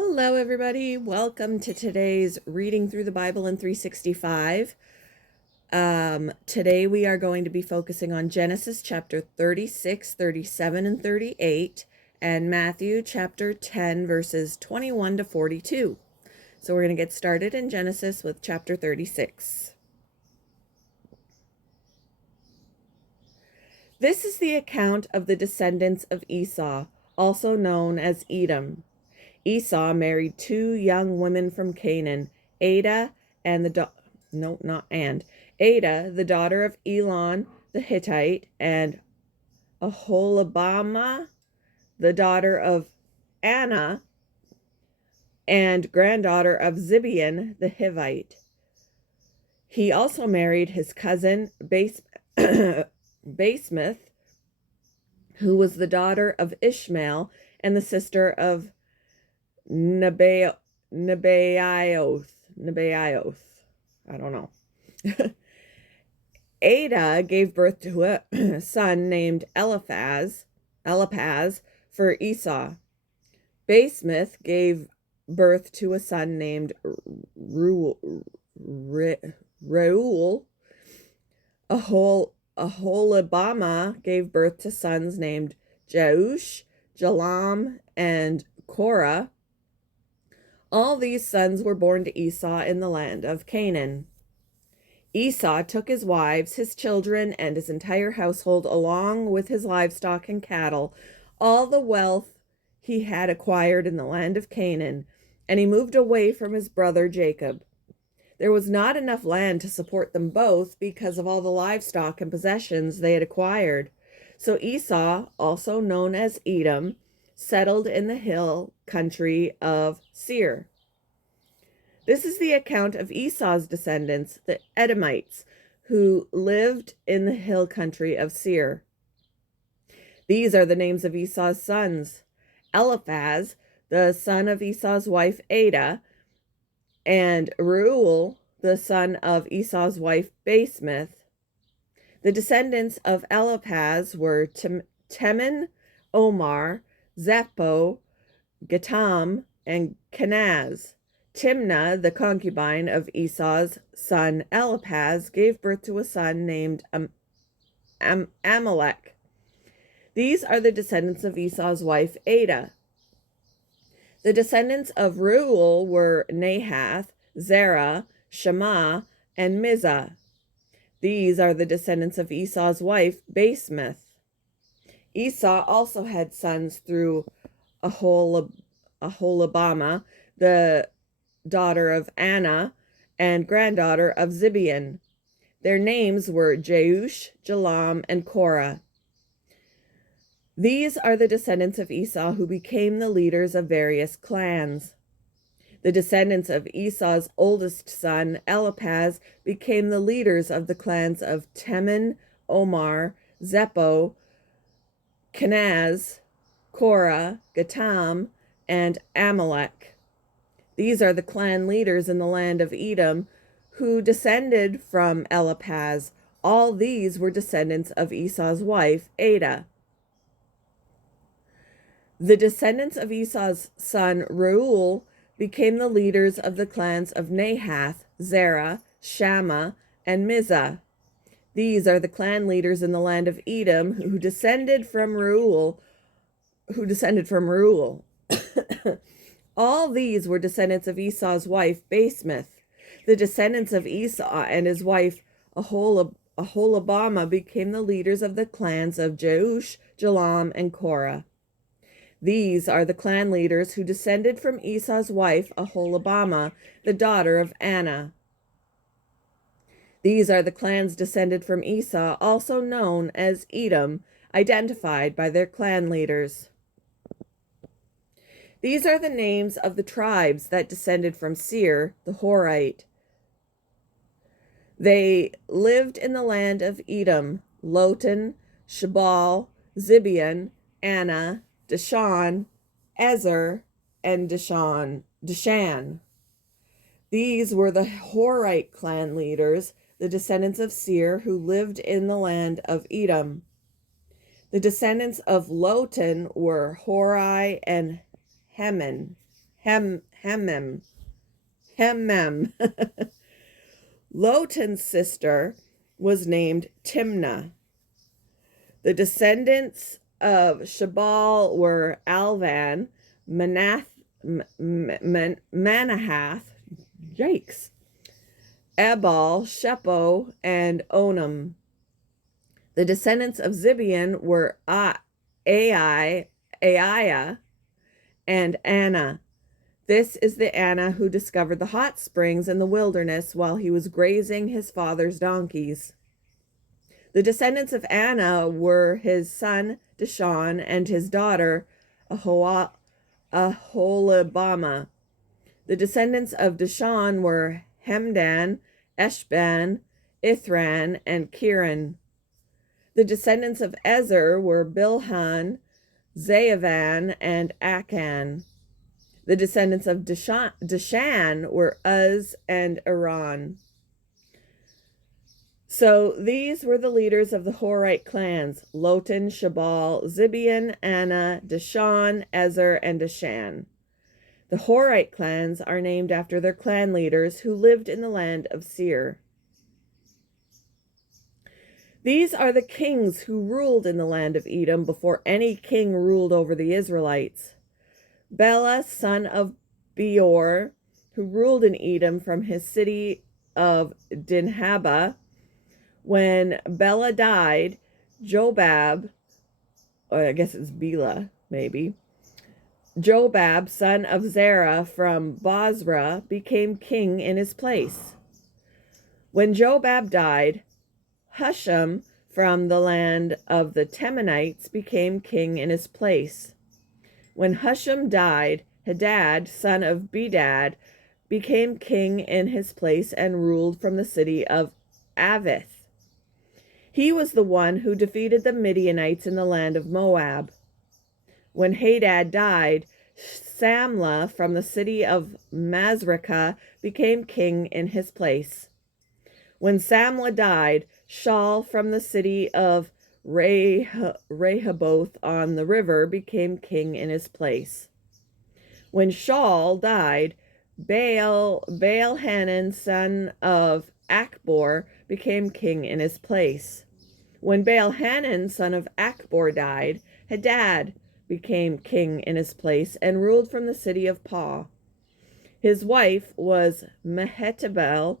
Hello, everybody. Welcome to today's Reading Through the Bible in 365. Today we are going to be focusing on Genesis chapter 36, 37, and 38, and Matthew chapter 10, verses 21 to 42. So we're going to get started in Genesis with chapter 36. This is the account of the descendants of Esau, also known as Edom. Esau married two young women from Canaan, Ada the daughter of Elon the Hittite, and Aholibamah, the daughter of Anna, and granddaughter of Zibeon the Hivite. He also married his cousin Basemath, who was the daughter of Ishmael and the sister of Nebaioth. I don't know. Ada gave birth to a son named Eliphaz for Esau. Basemath gave birth to a son named Reuel. Aholibamah gave birth to sons named Jeush, Jalam, and Korah. All these sons were born to Esau in the land of Canaan. Esau took his wives, his children, and his entire household, along with his livestock and cattle, all the wealth he had acquired in the land of Canaan, and he moved away from his brother Jacob. There was not enough land to support them both because of all the livestock and possessions they had acquired. So Esau, also known as Edom, settled in the hill country of Seir. This is the account of Esau's descendants, the Edomites, who lived in the hill country of Seir. These are the names of Esau's sons: Eliphaz, the son of Esau's wife Ada, and Reuel, the son of Esau's wife Basemath. The descendants of Eliphaz were Teman, Omar, Zepho, Gatam, and Kenaz. Timnah, the concubine of Esau's son Eliphaz, gave birth to a son named Amalek. These are the descendants of Esau's wife Ada. The descendants of Reuel were Nahath, Zerah, Shema, and Mizah. These are the descendants of Esau's wife Basemath. Esau also had sons through Aholibamah, the daughter of Anna, and granddaughter of Zibeon. Their names were Jeush, Jalam, and Korah. These are the descendants of Esau who became the leaders of various clans. The descendants of Esau's oldest son, Eliphaz, became the leaders of the clans of Teman, Omar, Zepho, Kenaz, Korah, Gatam, and Amalek. These are the clan leaders in the land of Edom who descended from Eliphaz. All these were descendants of Esau's wife, Ada. The descendants of Esau's son Reuel became the leaders of the clans of Nahath, Zerah, Shammah, and Mizah. These are the clan leaders in the land of Edom who descended from Reuel. All these were descendants of Esau's wife Basemath. The descendants of Esau and his wife Aholibamah became the leaders of the clans of Jeush, Jalam, and Korah. These are the clan leaders who descended from Esau's wife Aholibamah, the daughter of Anna. These are the clans descended from Esau, also known as Edom, identified by their clan leaders. These are the names of the tribes that descended from Seir, the Horite. They lived in the land of Edom: Lotan, Shabal, Zibeon, Anna, Dishan, Ezer, and Dishan. These were the Horite clan leaders, the descendants of Seir, who lived in the land of Edom. The descendants of Lotan were Hori and Heman. Hemem. Lotan's sister was named Timnah. The descendants of Shabal were Alvan, Manahath, yikes, Ebal, Shepo, and Onam. The descendants of Zibeon were Aiah, and Anna. This is the Anna who discovered the hot springs in the wilderness while he was grazing his father's donkeys. The descendants of Anna were his son Dishon and his daughter Aholibamah. The descendants of Dishon were Hemdan, Eshban, Ithran, and Kiran. The descendants of Ezer were Bilhan, Zaavan, and Akan. The descendants of Dishan were Uz and Iran. So these were the leaders of the Horite clans: Lotan, Shabal, Zibeon, Anna, Dishon, Ezer, and Dishan. The Horite clans are named after their clan leaders who lived in the land of Seir. These are the kings who ruled in the land of Edom before any king ruled over the Israelites. Bela, son of Beor, who ruled in Edom from his city of Dinhabah. When Bela died, Jobab, or I guess it's Bela, maybe, Jobab, son of Zerah from Bozrah, became king in his place. When Jobab died, Husham from the land of the Temanites became king in his place. When Husham died, Hadad, son of Bedad, became king in his place and ruled from the city of Avith. He was the one who defeated the Midianites in the land of Moab. When Hadad died, Samlah from the city of Masrekah became king in his place. When Samlah died, Shaul from the city of Rehoboth on the river became king in his place. When Shaul died, Baal-Hanan, son of Achbor, became king in his place. When Baal-Hanan, son of Achbor, died, Hadad became king in his place and ruled from the city of Pau. His wife was Mehetabel,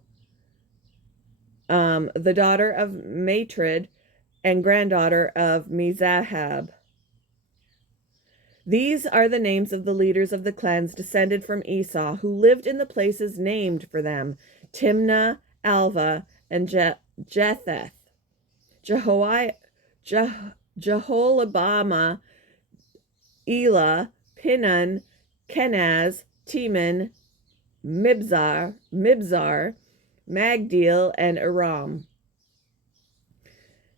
the daughter of Matred and granddaughter of Mezahab. These are the names of the leaders of the clans descended from Esau, who lived in the places named for them: Timnah, Alva, and Jetheth. Jeholibamah, Elah, Pinon, Kenaz, Teman, Mibzar, Magdiel, and Aram.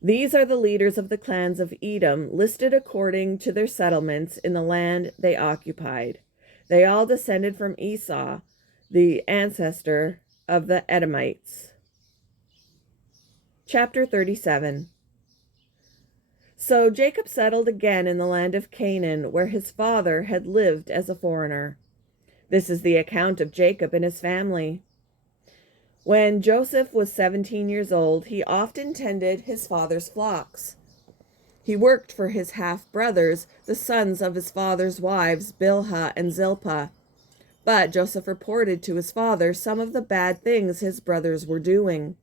These are the leaders of the clans of Edom, listed according to their settlements in the land they occupied. They all descended from Esau, the ancestor of the Edomites. Chapter 37. So Jacob settled again in the land of Canaan, where his father had lived as a foreigner. This is the account of Jacob and his family. When Joseph was 17 years old, he often tended his father's flocks. He worked for his half-brothers, the sons of his father's wives, Bilhah and Zilpah. But Joseph reported to his father some of the bad things his brothers were doing.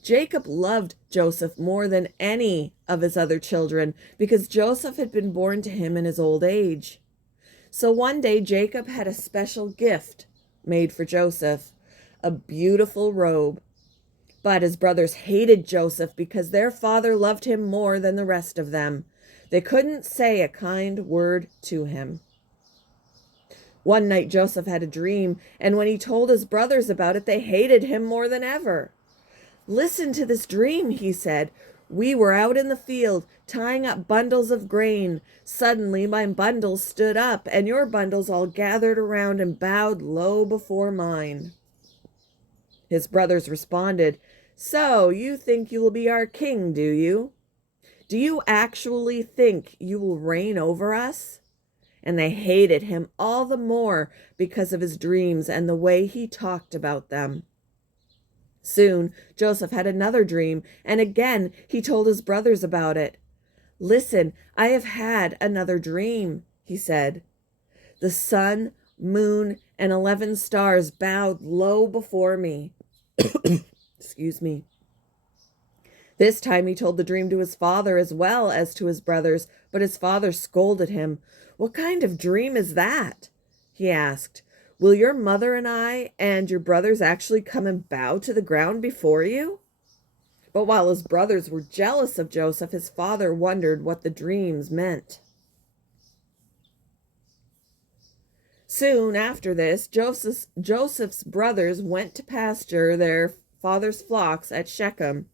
Jacob loved Joseph more than any of his other children because Joseph had been born to him in his old age. So one day Jacob had a special gift made for Joseph: a beautiful robe. But his brothers hated Joseph because their father loved him more than the rest of them. They couldn't say a kind word to him. One night Joseph had a dream, and when he told his brothers about it, they hated him more than ever. "Listen to this dream," he said. "We were out in the field, tying up bundles of grain. Suddenly my bundles stood up, and your bundles all gathered around and bowed low before mine." His brothers responded, "So you think you will be our king, do you? Do you actually think you will reign over us?" and they hated him all the more because of his dreams and the way he talked about them. Soon, Joseph had another dream, and again he told his brothers about it. "Listen, I have had another dream," he said. "The sun, moon, and 11 stars bowed low before me." Excuse me. This time he told the dream to his father as well as to his brothers, but his father scolded him. "What kind of dream is that?" he asked. "Will your mother and I and your brothers actually come and bow to the ground before you?" But while his brothers were jealous of Joseph, his father wondered what the dreams meant. Soon after this, Joseph's brothers went to pasture their father's flocks at Shechem.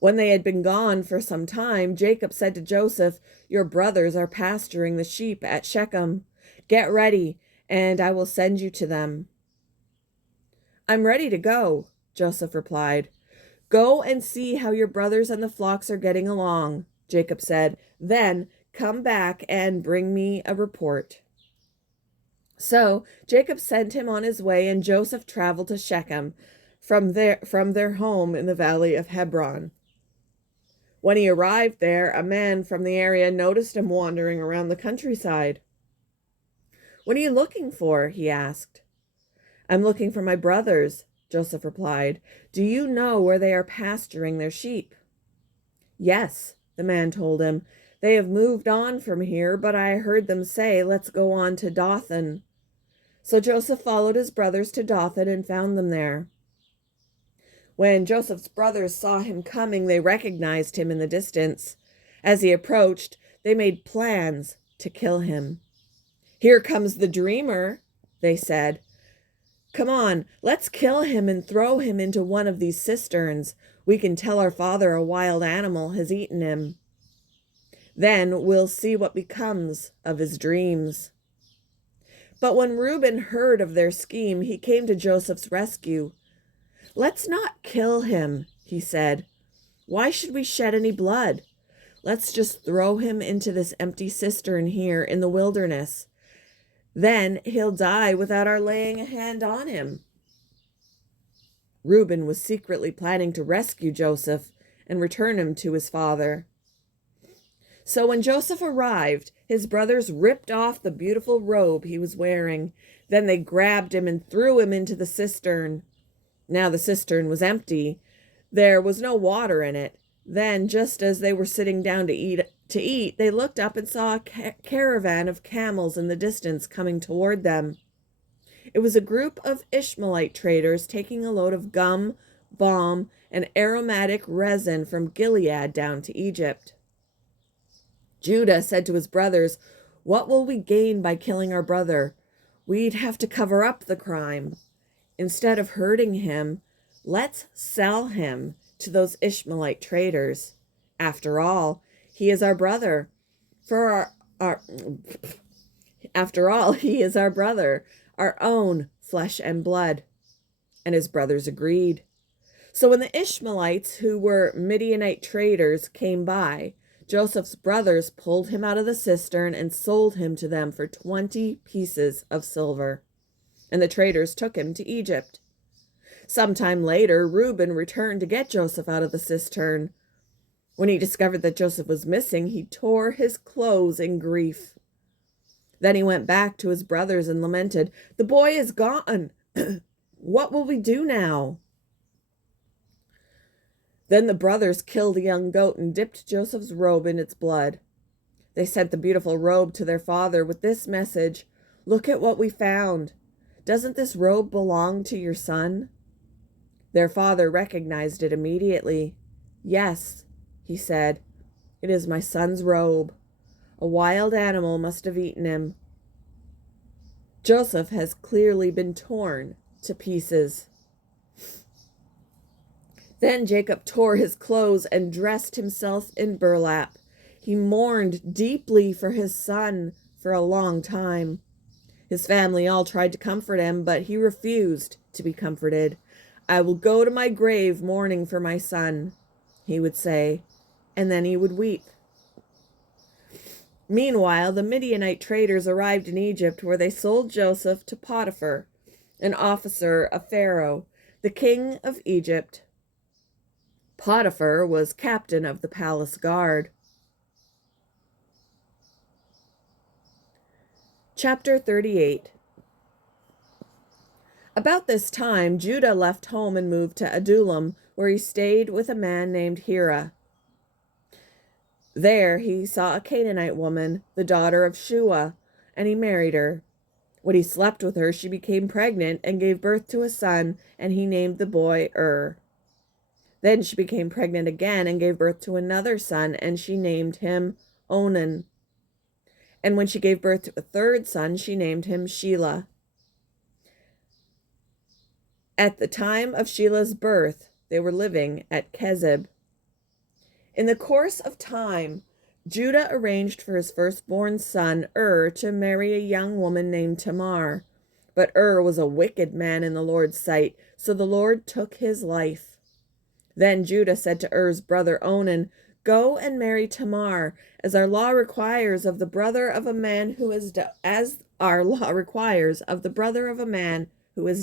When they had been gone for some time, Jacob said to Joseph, "Your brothers are pasturing the sheep at Shechem. Get ready, and I will send you to them." "I'm ready to go," Joseph replied. "Go and see how your brothers and the flocks are getting along," Jacob said. "Then come back and bring me a report." So Jacob sent him on his way, and Joseph traveled to Shechem from their home in the valley of Hebron. When he arrived there, a man from the area noticed him wandering around the countryside. "What are you looking for?" he asked. "I'm looking for my brothers," Joseph replied. "Do you know where they are pasturing their sheep?" "Yes," the man told him. "They have moved on from here, but I heard them say, 'Let's go on to Dothan.'" So Joseph followed his brothers to Dothan and found them there. When Joseph's brothers saw him coming, they recognized him in the distance. As he approached, they made plans to kill him. "Here comes the dreamer," they said. "Come on, let's kill him and throw him into one of these cisterns. We can tell our father a wild animal has eaten him. Then we'll see what becomes of his dreams." But when Reuben heard of their scheme, he came to Joseph's rescue. "Let's not kill him," he said. "Why should we shed any blood? Let's just throw him into this empty cistern here in the wilderness. Then he'll die without our laying a hand on him." Reuben was secretly planning to rescue Joseph and return him to his father. So when Joseph arrived, his brothers ripped off the beautiful robe he was wearing. Then they grabbed him and threw him into the cistern. Now the cistern was empty. There was no water in it. Then, just as they were sitting down to eat, they looked up and saw a caravan of camels in the distance coming toward them. It was a group of Ishmaelite traders taking a load of gum, balm, and aromatic resin from Gilead down to Egypt. Judah said to his brothers, "What will we gain by killing our brother? We'd have to cover up the crime. Instead of hurting him, let's sell him to those Ishmaelite traders. After all, he is our brother. After all, he is our brother, our own flesh and blood." And his brothers agreed. So when the Ishmaelites, who were Midianite traders, came by, Joseph's brothers pulled him out of the cistern and sold him to them for 20 pieces of silver. And the traders took him to Egypt. Sometime later, Reuben returned to get Joseph out of the cistern. When he discovered that Joseph was missing, he tore his clothes in grief. Then he went back to his brothers and lamented, "The boy is gone. What will we do now?" Then the brothers killed a young goat and dipped Joseph's robe in its blood. They sent the beautiful robe to their father with this message, "Look at what we found. Doesn't this robe belong to your son?" Their father recognized it immediately. "Yes," he said, "it is my son's robe. A wild animal must have eaten him." Joseph has clearly been torn to pieces. Then Jacob tore his clothes and dressed himself in burlap. He mourned deeply for his son for a long time. His family all tried to comfort him, but he refused to be comforted. "I will go to my grave mourning for my son," he would say, and then he would weep. Meanwhile, the Midianite traders arrived in Egypt, where they sold Joseph to Potiphar, an officer of Pharaoh, the king of Egypt. Potiphar was captain of the palace guard. Chapter 38. About this time, Judah left home and moved to Adullam, where he stayed with a man named Hira. There he saw a Canaanite woman, the daughter of Shua, and he married her. When he slept with her, she became pregnant and gave birth to a son, and he named the boy Then she became pregnant again and gave birth to another son, and she named him Onan. And when she gave birth to a third son, she named him Shelah. At the time of Shelah's birth, they were living at Kezib. In the course of time, Judah arranged for his firstborn son, to marry a young woman named Tamar. But was a wicked man in the Lord's sight, so the Lord took his life. Then Judah said to Er's brother Onan, "Go and marry Tamar, as our law requires of the brother of a man who has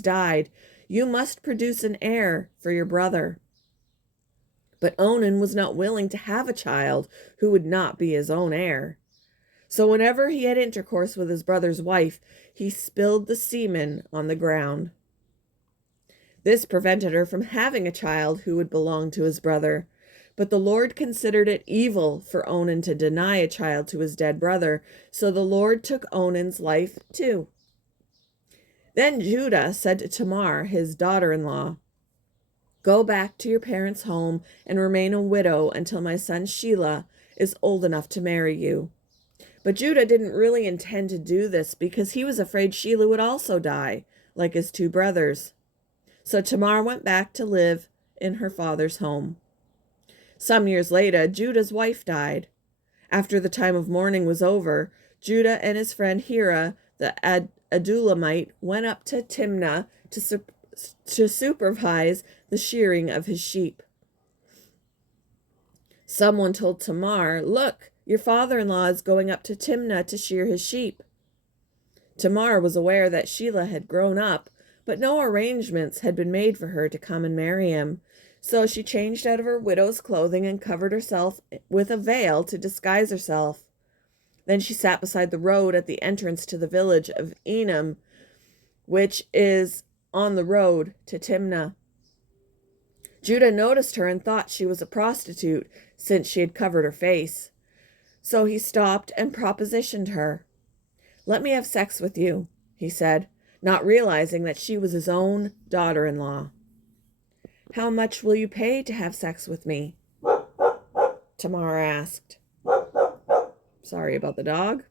died. You must produce an heir for your brother." But Onan was not willing to have a child who would not be his own heir. So whenever he had intercourse with his brother's wife, he spilled the semen on the ground. This prevented her from having a child who would belong to his brother. But the Lord considered it evil for Onan to deny a child to his dead brother, so the Lord took Onan's life too. Then Judah said to Tamar, his daughter-in-law, "Go back to your parents' home and remain a widow until my son Shelah is old enough to marry you." But Judah didn't really intend to do this because he was afraid Shelah would also die, like his two brothers. So Tamar went back to live in her father's home. Some years later, Judah's wife died. After the time of mourning was over, Judah and his friend Hira, the Adullamite, went up to Timnah to supervise the shearing of his sheep. Someone told Tamar, "Look, your father-in-law is going up to Timnah to shear his sheep." Tamar was aware that Shelah had grown up, but no arrangements had been made for her to come and marry him. So she changed out of her widow's clothing and covered herself with a veil to disguise herself. Then she sat beside the road at the entrance to the village of Enam, which is on the road to Timnah. Judah noticed her and thought she was a prostitute, since she had covered her face. So he stopped and propositioned her. "Let me have sex with you," he said, not realizing that she was his own daughter-in-law. "How much will you pay to have sex with me?" Tamar asked. Sorry about the dog.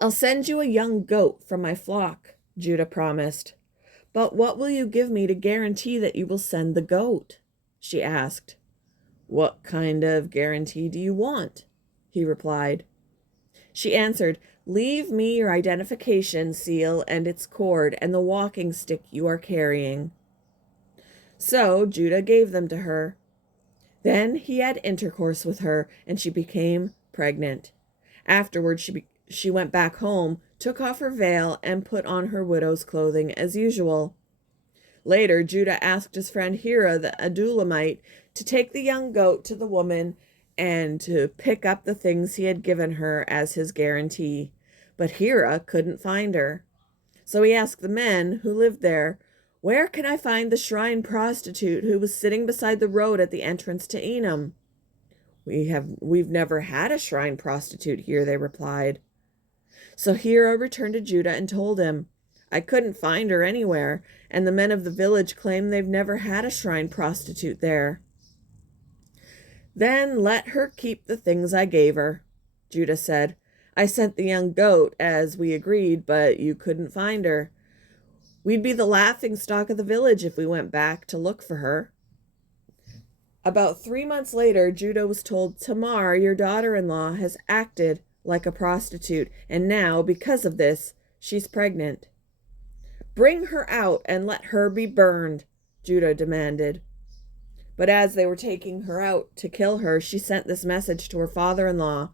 "I'll send you a young goat from my flock," Judah promised. "But what will you give me to guarantee that you will send the goat?" she asked. "What kind of guarantee do you want?" he replied. She answered, "Leave me your identification seal and its cord and the walking stick you are carrying." So Judah gave them to her. Then he had intercourse with her, and she became pregnant. Afterward, she went back home, took off her veil, and put on her widow's clothing as usual. Later, Judah asked his friend Hira, the Adullamite, to take the young goat to the woman and to pick up the things he had given her as his guarantee. But Hira couldn't find her. So he asked the men who lived there, "Where can I find the shrine prostitute who was sitting beside the road at the entrance to Enam?" We've never had a shrine prostitute here," they replied. So Hira returned to Judah and told him, "I couldn't find her anywhere, and the men of the village claim they've never had a shrine prostitute there." "Then let her keep the things I gave her," Judah said. "I sent the young goat as we agreed, but you couldn't find her. We'd be the laughingstock of the village if we went back to look for her." About 3 months later, Judah was told, "Tamar, your daughter-in-law, has acted like a prostitute, and now, because of this, she's pregnant." "Bring her out and let her be burned," Judah demanded. But as they were taking her out to kill her, she sent this message to her father-in-law: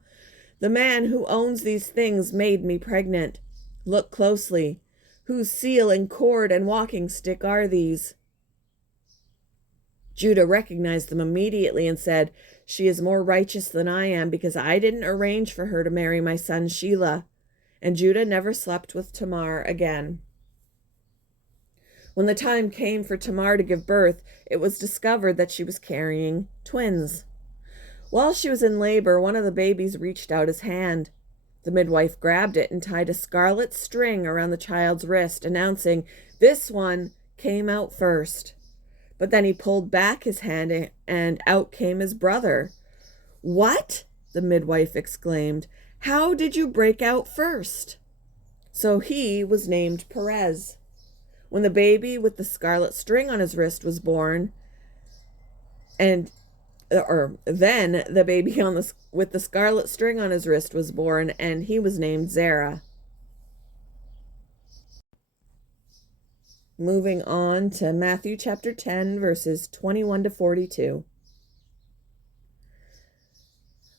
The man who owns these things made me pregnant. Look closely. Whose seal and cord and walking stick are these?" Judah recognized them immediately and said, "She is more righteous than I am, because I didn't arrange for her to marry my son Shelah." And Judah never slept with Tamar again. When the time came for Tamar to give birth, it was discovered that she was carrying twins. While she was in labor, one of the babies reached out his hand. The midwife grabbed it and tied a scarlet string around the child's wrist, announcing, "This one came out first." But then he pulled back his hand and out came his brother. "What?" the midwife exclaimed. "How did you break out first?" So he was named Perez. When the baby with the scarlet string on his wrist was born, then the baby with the scarlet string on his wrist was born, and he was named Zerah. Moving on to Matthew chapter 10, verses 21 to 42.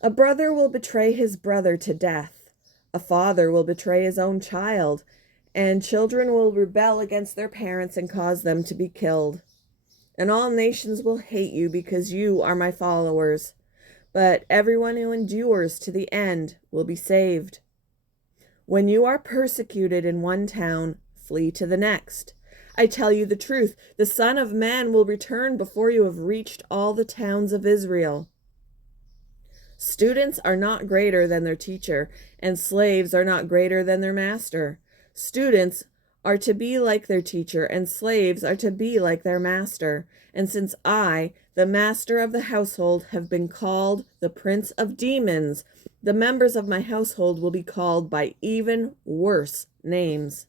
A brother will betray his brother to death. A father will betray his own child, and children will rebel against their parents and cause them to be killed. And all nations will hate you because you are my followers. But everyone who endures to the end will be saved. When you are persecuted in one town, flee to the next. I tell you the truth, the Son of Man will return before you have reached all the towns of Israel. Students are not greater than their teacher, and slaves are not greater than their master. Students are to be like their teacher, and slaves are to be like their master. And since I, the master of the household, have been called the prince of demons, the members of my household will be called by even worse names.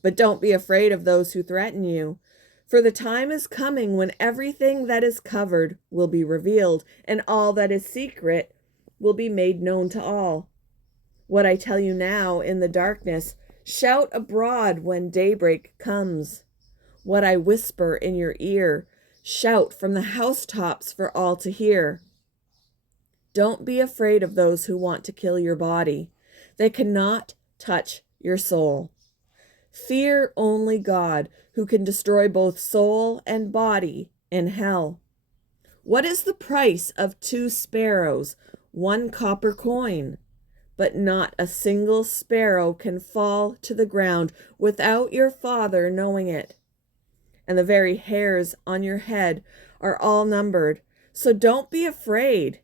But don't be afraid of those who threaten you, for the time is coming when everything that is covered will be revealed, and all that is secret will be made known to all. What I tell you now in the darkness, shout abroad when daybreak comes. What I whisper in your ear, shout from the housetops for all to hear. Don't be afraid of those who want to kill your body. They cannot touch your soul. Fear only God, who can destroy both soul and body in hell. What is the price of 2 sparrows, 1 copper coin? But not a single sparrow can fall to the ground without your Father knowing it. And the very hairs on your head are all numbered. So don't be afraid.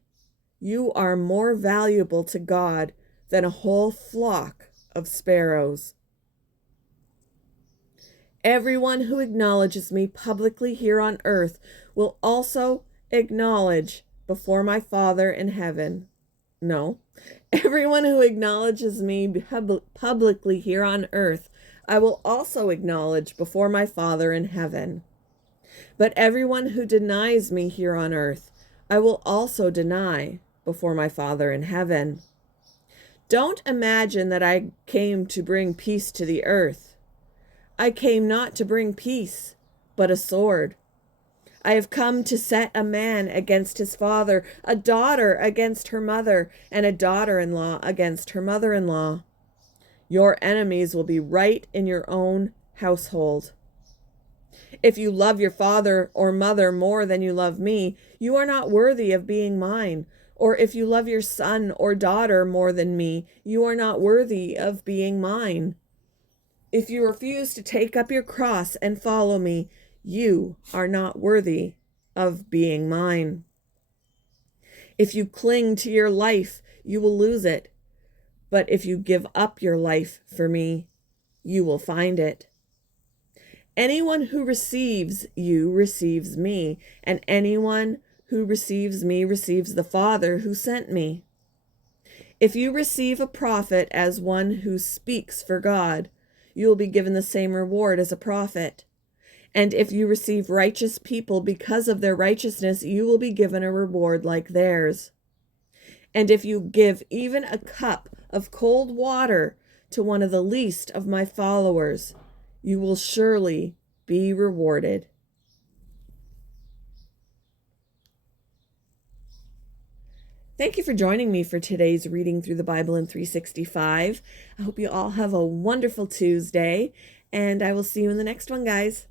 You are more valuable to God than a whole flock of sparrows. Everyone who acknowledges me publicly here on earth will also acknowledge before my Father in heaven. No, everyone who acknowledges me publicly here on earth, I will also acknowledge before my Father in heaven. But everyone who denies me here on earth, I will also deny before my Father in heaven. Don't imagine that I came to bring peace to the earth. I came not to bring peace, but a sword. I have come to set a man against his father, a daughter against her mother, and a daughter-in-law against her mother-in-law. Your enemies will be right in your own household. If you love your father or mother more than you love me, you are not worthy of being mine. Or if you love your son or daughter more than me, you are not worthy of being mine. If you refuse to take up your cross and follow me, you are not worthy of being mine. If you cling to your life, you will lose it. But if you give up your life for me, you will find it. Anyone who receives you receives me, and anyone who receives me receives the Father who sent me. If you receive a prophet as one who speaks for God, you will be given the same reward as a prophet. And if you receive righteous people because of their righteousness, you will be given a reward like theirs. And if you give even a cup of cold water to one of the least of my followers, you will surely be rewarded. Thank you for joining me for today's reading through the Bible in 365. I hope you all have a wonderful Tuesday, and I will see you in the next one, guys.